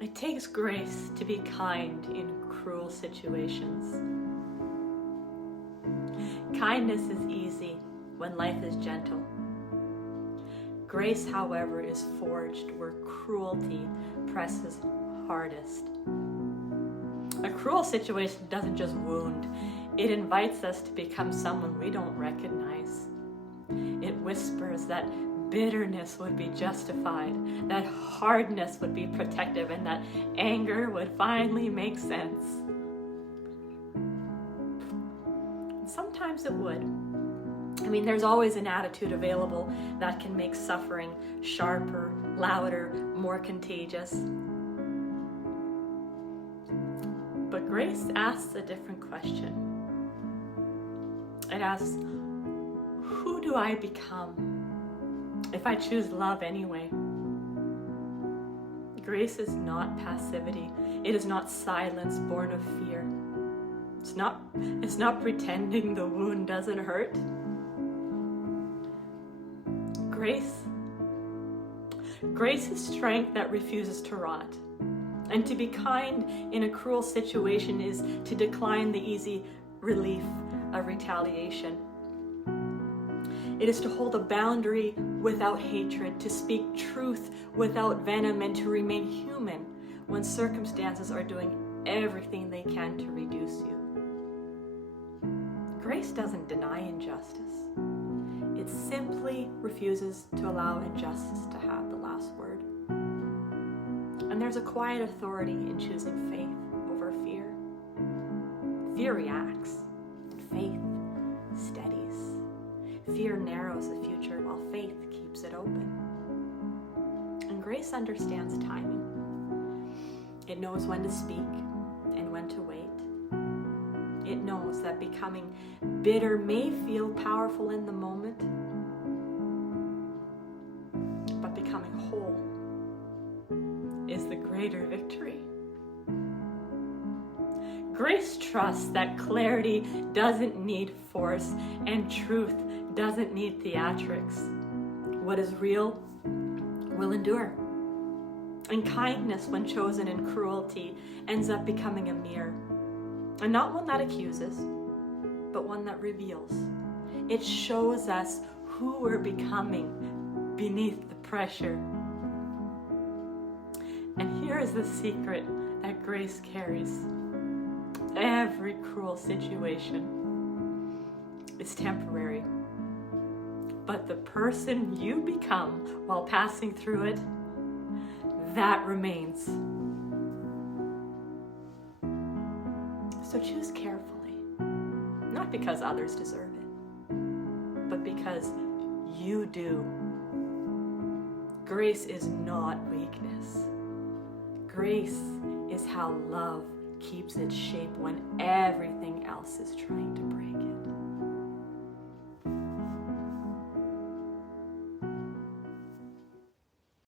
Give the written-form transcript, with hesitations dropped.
It takes grace to be kind in cruel situations. Kindness is easy when life is gentle. Grace, however, is forged where cruelty presses hardest. A cruel situation doesn't just wound, it invites us to become someone we don't recognize. It whispers that bitterness would be justified, that hardness would be protective, and that anger would finally make sense. And sometimes it would. I mean, there's always an attitude available that can make suffering sharper, louder, more contagious. But grace asks a different question. It asks, who do I become if I choose love anyway? Grace is not passivity. It is not silence born of fear. It's not pretending the wound doesn't hurt. Grace is strength that refuses to rot. And to be kind in a cruel situation is to decline the easy relief of retaliation. It is to hold a boundary without hatred, to speak truth without venom, and to remain human when circumstances are doing everything they can to reduce you. Grace doesn't deny injustice. It simply refuses to allow injustice to have the last word. And there's a quiet authority in choosing faith over fear. Fear reacts, faith steadies. Fear narrows the future while faith keeps it open. And grace understands timing. It knows when to speak and when to wait. It knows that becoming bitter may feel powerful in the moment, but becoming whole is the greater victory. Grace trusts that clarity doesn't need force and truth doesn't need theatrics. What is real will endure. And kindness, when chosen in cruelty, ends up becoming a mirror. And not one that accuses, but one that reveals. It shows us who we're becoming beneath the pressure. And here is the secret that grace carries. Every cruel situation is temporary, but the person you become while passing through it, that remains. So choose carefully, not because others deserve it, but because you do. Grace is not weakness. Grace is how love keeps its shape when everything else is trying